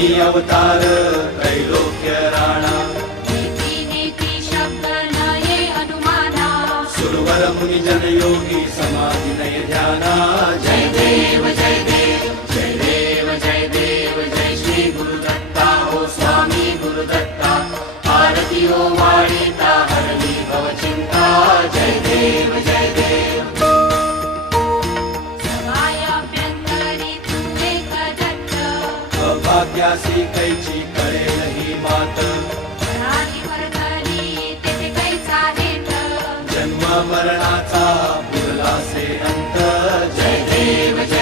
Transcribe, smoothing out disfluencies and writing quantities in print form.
धर्मी अवतार त्रैलोक्य राणा नीती नीती शब्द नये अनुमाना सुरवर मुनि जन योगी समाधि नय ध्याना जय देव जय देव जय देव जय देव जय श्री गुरुदत्ता हो स्वामी गुरुदत्ता आरती हो वाळीता हरली भवचिंता जय देव जय देव सवायाभ्यंतरी तू एक दत्त अभाग्यासी कैची कळेल ही मात प्राणी वर्धनी तेथे कैसा हेत जन्म मरणाचा पुरला से अंत जय देव जय